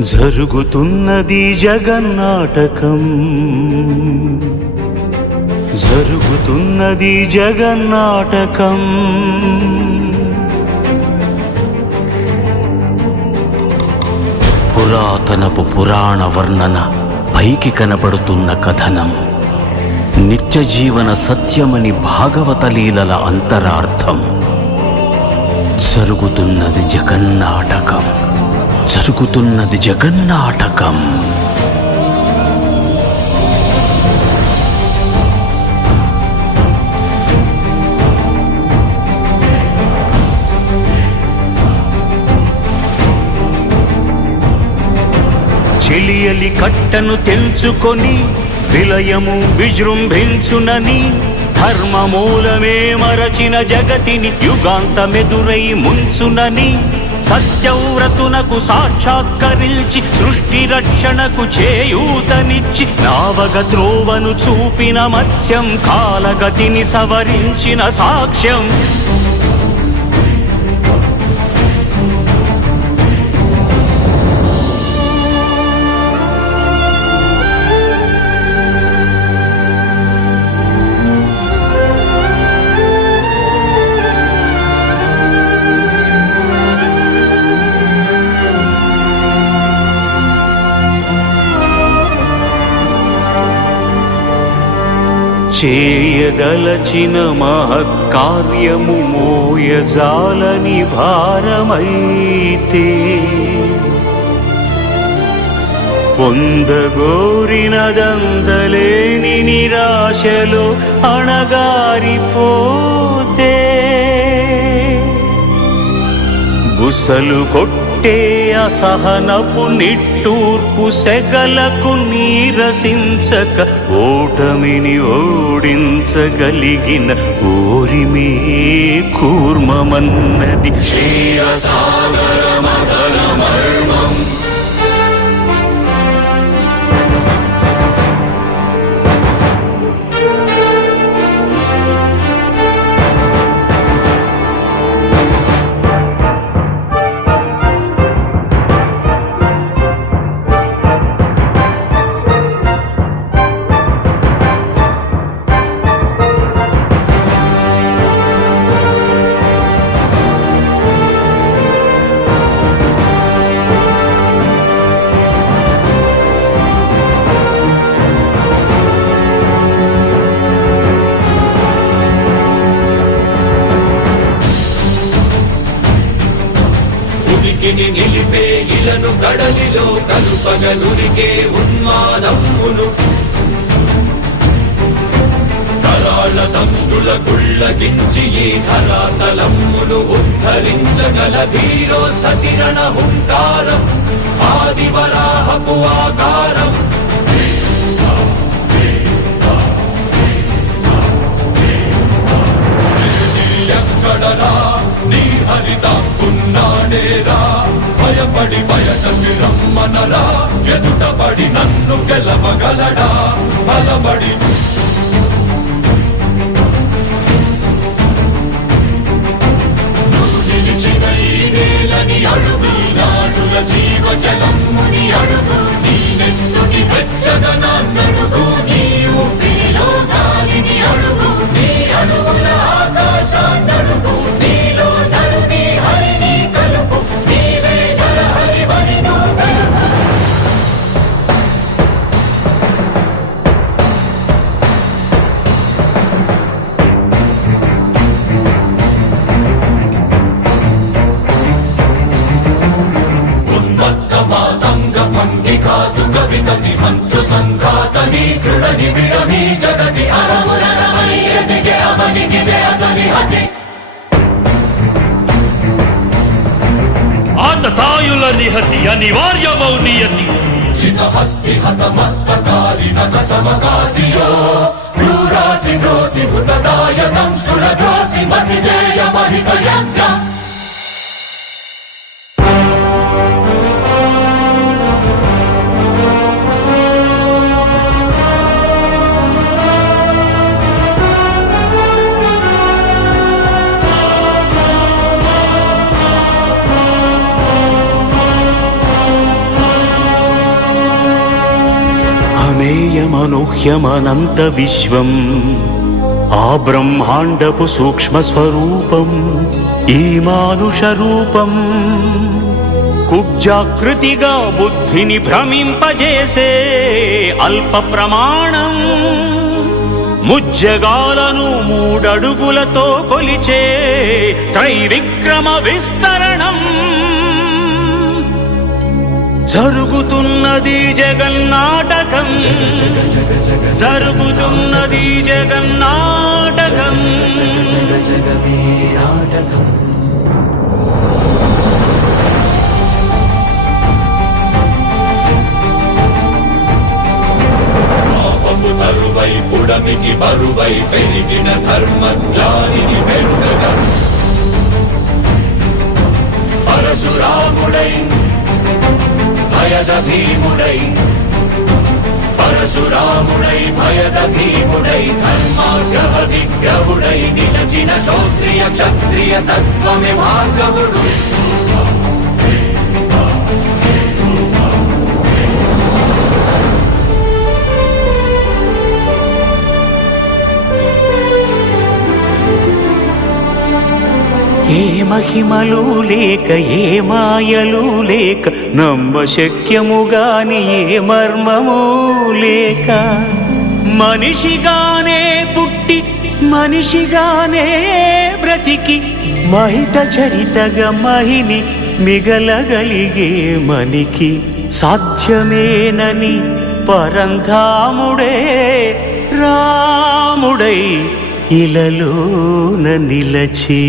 జరుగుతున్నది జగన్నాటకం, జరుగుతున్నది జగన్నాటకం. పురాతనపు పురాణ వర్ణన, పైకి కనబడుతున్న కథనం, నిత్య జీవన సత్యమని భాగవత లీలల అంతరార్థం. జరుగుతున్నది జగన్నాటకం, జరుగుతున్నది జగన్నాటకం. చెలియలి కట్టను తెంచుకొని విలయము విజృంభించునని, ధర్మమూలమే మరచిన జగతిని యుగాంతమెదురై ముంచునని, సత్యవ్రతునకు సాక్షాత్కరించి సృష్టి రక్షణకు చేయూతనిచ్చి, నావగ త్రోవను చూపిన మత్స్యం, కాలగతిని సవరించిన సాక్ష్యం. చేయదలచిన మహత్కార్యము మోయజాలని భారమైతే, పొందగోరినదందలేని నిరాశలో అణగారిపోతే, బుసలు కొట్టే అసహనపు నిట్టూర్పు సెగలకు నీరసించక, ఓటమిని ఓడించగలిగిన ఓరిమే కూర్మమన్నది క్షీరసాగర మదన మర్మం. నిలిపే ఇలను కడలిలో కలుపగలురికే ఉన్మాదమ్మును, కరాళ దంష్టుల కుళ్ళగించి ఈ ధరాతలమ్మును ఉద్ధరించగల ధీరోద్ధతిరణ హుంకారం, ఆదివరాహపు ఆకారం. ఎక్కడరా నీ హరితాకున్నాడేరా, భయపడి బయటకి రమ్మనరా, ఎదుటపడి నన్ను గెలవగలడా బలబడి. నిలిచిన ఈ నేలని అడుగు, నాడుల జీవజలమ్ముని అడుగు, నీ నెత్తుటి వెచ్చదనాన్నడుగు, నీ ఊపిరిలో గాలిని అడుగు, నీ అడుగుల ఆకాశాన్నడుగు, నీలో నరుని హరిని కలుపు, నీవే నరహరివని నువ్వు తెలుపు. ఉన్మత్త మాతంగ భంగికాతు కవితని మంత్రు సంఘాతని కృడని విడమి జగతి అరములనమై ఎదిగే అవనిగిదే అసనిహతి. ఆతతాయుల నిహతి అనివార్యమౌ నియతి, శితహస్తి హతమస్తకారి నత సమకాశియో, భ్రూరాసి భ్రోసి హుతదాయ దంష్టుల ద్రోసి మసిజేయ మహిత యజ్ఞం. కిమనుహ్యమనంత విశ్వం ఆ బ్రహ్మాండపు సూక్ష్మ స్వరూపం ఈ మానుష రూపం కుబ్జాకృతిగా బుద్ధిని భ్రమింపజేసే అల్ప ప్రమాణం ముజ్జగాలను మూడడుగులతో కొలిచే త్రైవిక్రమ విస్తరణం జరుగుతున్నది జగన్నాటకం జరుగుతున్నది జగన్నాటకం పాపపు తరువై పుడమికి బరువై పెరిగిన ధర్మజ్ఞానిని పెరుగగా పరశురాముడై భయద భీముడై పరశురాముడై భయద భీముడై ధర్మాగ్రహ విగ్రహుడై నిలచిన క్షౌత్రియ క్షత్రియ తత్వమే భార్గవుడు ఏ మహిమలు లేక ఏ మాయలు లేక నమ్మశక్యముగాని ఏ మర్మము లేక మనిషిగానే పుట్టి మనిషిగానే బ్రతికి మహిత చరితగా మహిని మిగలగలిగే మనికి సాధ్యమేనని పరంధాముడే రాముడై ఇలలోన నిలచి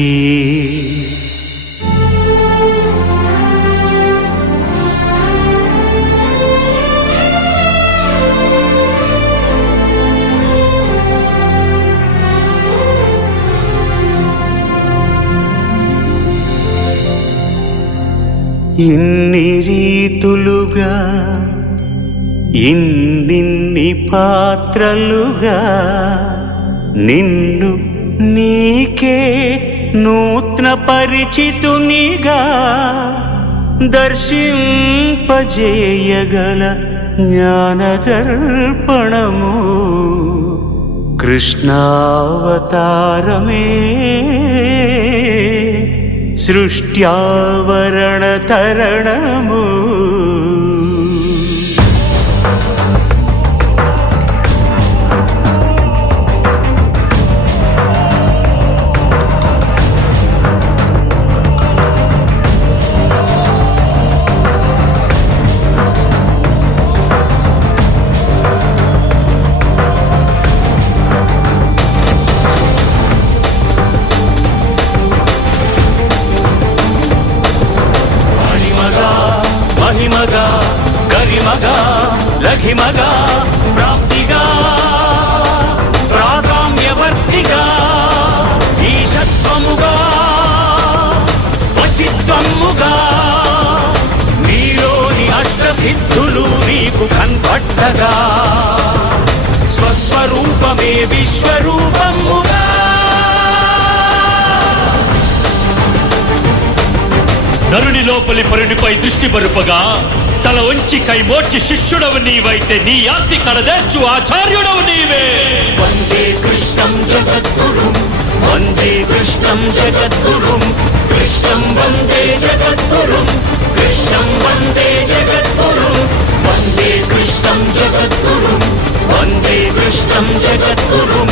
ఇన్ని రీతులుగా ఇన్నిన్ని పాత్రలుగా నిన్ను నీకే నూత్న పరిచితునిగా దర్శింపజేయగల జ్ఞానదర్పణము కృష్ణావతారమే సృష్ట్యావరణ తరణము మహిమగా గరిమగా లఘిమగా ప్రాప్తిగా ప్రాకామ్యవర్తిగా ఈశత్వముగా వశిత్వముగా నీలోని అష్టసిద్ధులు నీకు కన్పట్టగా స్వస్వరూపమే విశ్వరూపముగా నరుని లోపలి పరునిపై దృష్టి బరుపగా తల వంచి కై మోర్చి శిష్యుడవు నీవైతే నీ ఆర్తి కడదేర్చు ఆచార్యుడవు నీవే వందే కృష్ణం జగద్గురుం వందే కృష్ణం జగద్గురుం కృష్ణం వందే జగద్గురుం కృష్ణం వందే జగద్గురుం వందే కృష్ణం జగద్గురుం వందే కృష్ణం జగద్గురుం